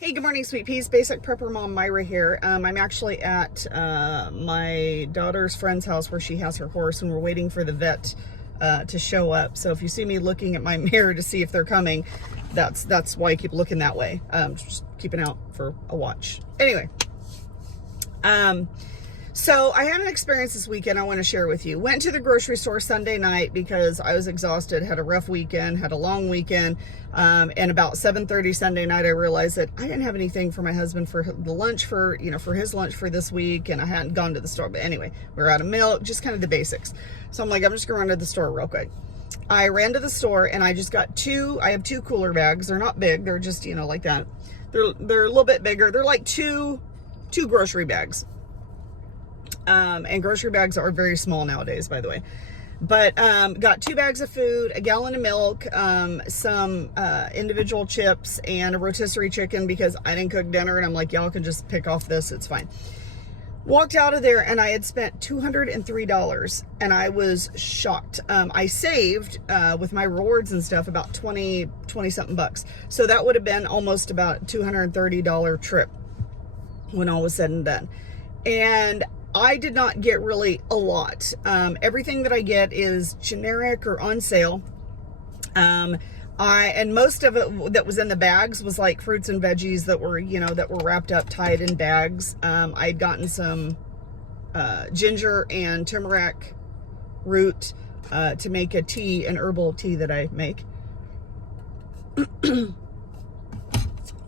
Hey, good morning, sweet peas. Basic prepper mom Myra here. I'm actually at my daughter's friend's house where she has her horse, and we're waiting for the vet to show up. So if you see me looking at my mirror to see if they're coming, that's why I keep looking that way. Just keeping out for a watch. Anyway, so I had an experience this weekend I want to share with you. Went to the grocery store Sunday night because I was exhausted, had a rough weekend, had a long weekend. And about 7:30 Sunday night, I realized that I didn't have anything for my husband for the lunch for his lunch for this week. And I hadn't gone to the store. But anyway, we were out of milk, just kind of the basics. So I'm like, I'm just going to run to the store real quick. I ran to the store and I just got I have two cooler bags. They're not big. They're just, like that. They're a little bit bigger. They're like two grocery bags. And grocery bags are very small nowadays, by the way. But got 2 bags of food, a gallon of milk, some individual chips, and a rotisserie chicken because I didn't cook dinner. And I'm like, y'all can just pick off this. It's fine. Walked out of there and I had spent $203 and I was shocked. I saved with my rewards and stuff about 20 something bucks. So that would have been almost about $230 trip when all was said and done. And I did not get really a lot. Everything that I get is generic or on sale. And most of it that was in the bags was like fruits and veggies that were, that were wrapped up, tied in bags. I'd gotten some ginger and turmeric root to make a tea, an herbal tea that I make.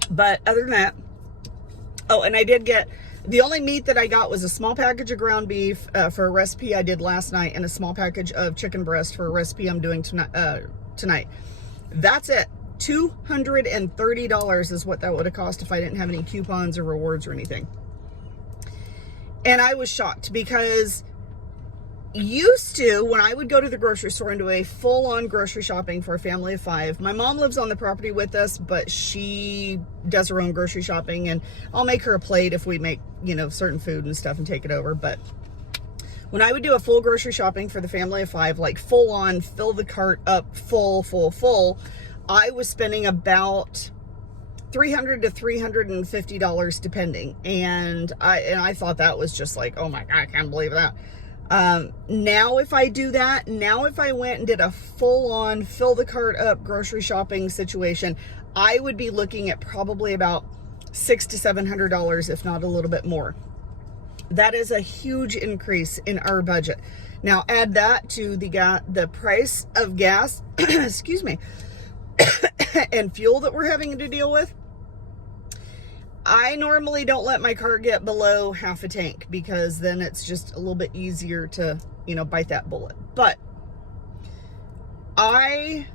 But other than that, and I did get, the only meat that I got was a small package of ground beef for a recipe I did last night, and a small package of chicken breast for a recipe I'm doing tonight. That's it. $230 is what that would have cost if I didn't have any coupons or rewards or anything. And I was shocked because used to, when I would go to the grocery store and do a full-on grocery shopping for a family of 5, my mom lives on the property with us, but she does her own grocery shopping, and I'll make her a plate if we make, certain food and stuff and take it over. But when I would do a full grocery shopping for the family of 5, like full-on, fill the cart up full, I was spending about $300 to $350 depending. And I thought that was just like, oh my God, I can't believe that. Now if I do that, if I went and did a full-on fill the cart up grocery shopping situation, I would be looking at probably about $600 to $700, if not a little bit more. That is a huge increase in our budget. Now add that to the price of gas, excuse me, and fuel that we're having to deal with. I normally don't let my car get below half a tank because then it's just a little bit easier to, bite that bullet. But I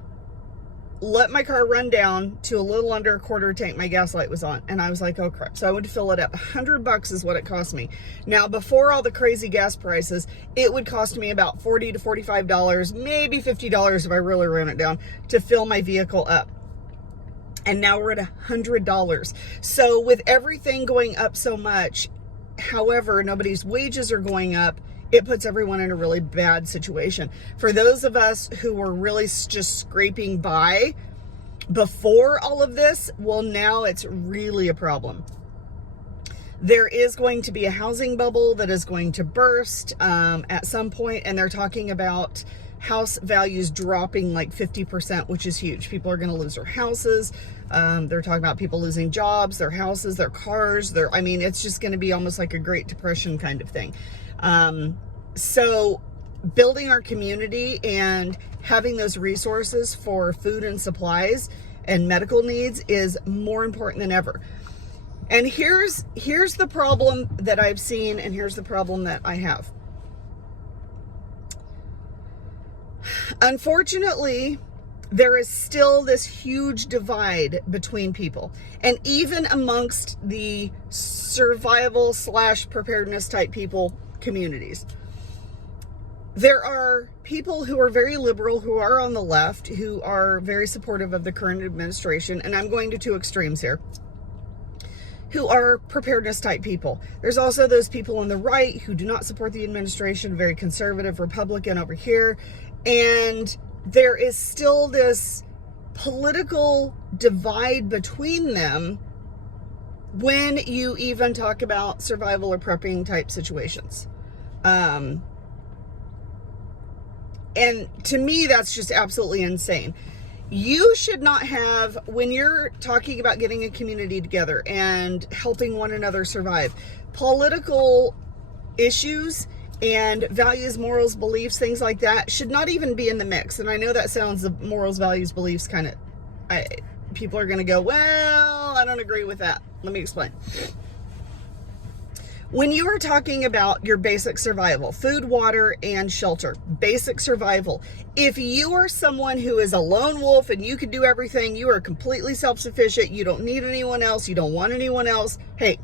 let my car run down to a little under a quarter tank. My gas light was on and I was like, oh crap. So I went to fill it up. $100 is what it cost me. Now, before all the crazy gas prices, it would cost me about $40 to $45, maybe $50 if I really ran it down to fill my vehicle up. And now we're at $100. So with everything going up so much, however, nobody's wages are going up, it puts everyone in a really bad situation. For those of us who were really just scraping by before all of this, well, now it's really a problem. There is going to be a housing bubble that is going to burst at some point, and they're talking about house values dropping like 50%, which is huge. People are going to lose their houses. They're talking about people losing jobs, their houses, their cars. It's just going to be almost like a Great Depression kind of thing. So building our community and having those resources for food and supplies and medical needs is more important than ever. And here's the problem that I've seen, and here's the problem that I have. Unfortunately, there is still this huge divide between people, and even amongst the survival / preparedness type people communities. There are people who are very liberal, who are on the left, who are very supportive of the current administration, and I'm going to 2 extremes here, who are preparedness type people. There's also those people on the right who do not support the administration, very conservative Republican over here, and there is still this political divide between them when you even talk about survival or prepping type situations. And to me, that's just absolutely insane. You should not have, when you're talking about getting a community together and helping one another survive, political issues and values, morals, beliefs, things like that should not even be in the mix. And I know that sounds, the morals, values, beliefs kind of, people are going to go, well, I don't agree with that. Let me explain. When you are talking about your basic survival, food, water, and shelter, basic survival, if you are someone who is a lone wolf and you can do everything, you are completely self-sufficient, you don't need anyone else, you don't want anyone else, hey,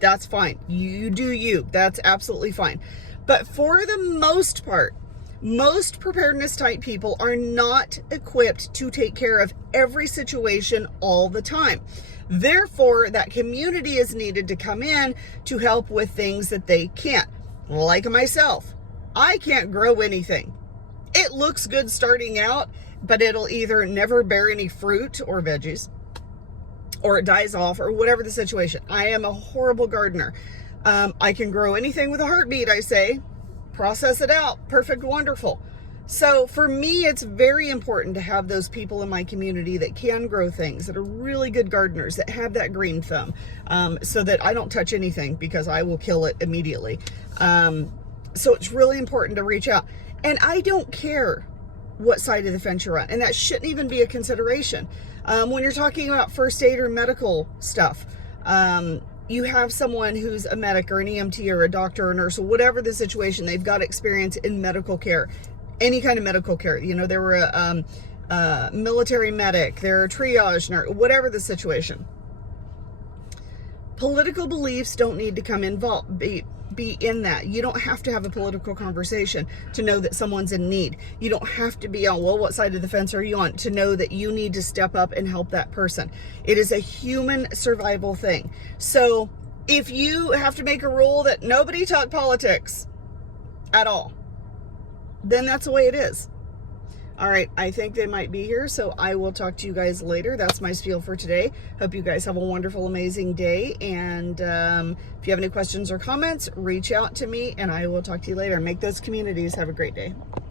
that's fine. You do you. That's absolutely fine. But for the most part, most preparedness type people are not equipped to take care of every situation all the time. Therefore, that community is needed to come in to help with things that they can't. Like myself, I can't grow anything. It looks good starting out, but it'll either never bear any fruit or veggies, or it dies off, or whatever the situation. I am a horrible gardener. I can grow anything with a heartbeat, I say. Process it out. Perfect, wonderful. So for me, it's very important to have those people in my community that can grow things, that are really good gardeners, that have that green thumb, so that I don't touch anything because I will kill it immediately. So it's really important to reach out. And I don't care what side of the fence you're on, and that shouldn't even be a consideration. When you're talking about first aid or medical stuff, you have someone who's a medic or an EMT or a doctor or nurse or whatever the situation, they've got experience in medical care, any kind of medical care. You know, they were a military medic, they're a triage nurse, whatever the situation. Political beliefs don't need to come involved, be in that. You don't have to have a political conversation to know that someone's in need. You don't have to be on, well, what side of the fence are you on, to know that you need to step up and help that person. It is a human survival thing. So if you have to make a rule that nobody talk politics at all, then that's the way it is. All right, I think they might be here, so I will talk to you guys later. That's my spiel for today. Hope you guys have a wonderful, amazing day. And if you have any questions or comments, reach out to me, and I will talk to you later. Make those communities. Have a great day.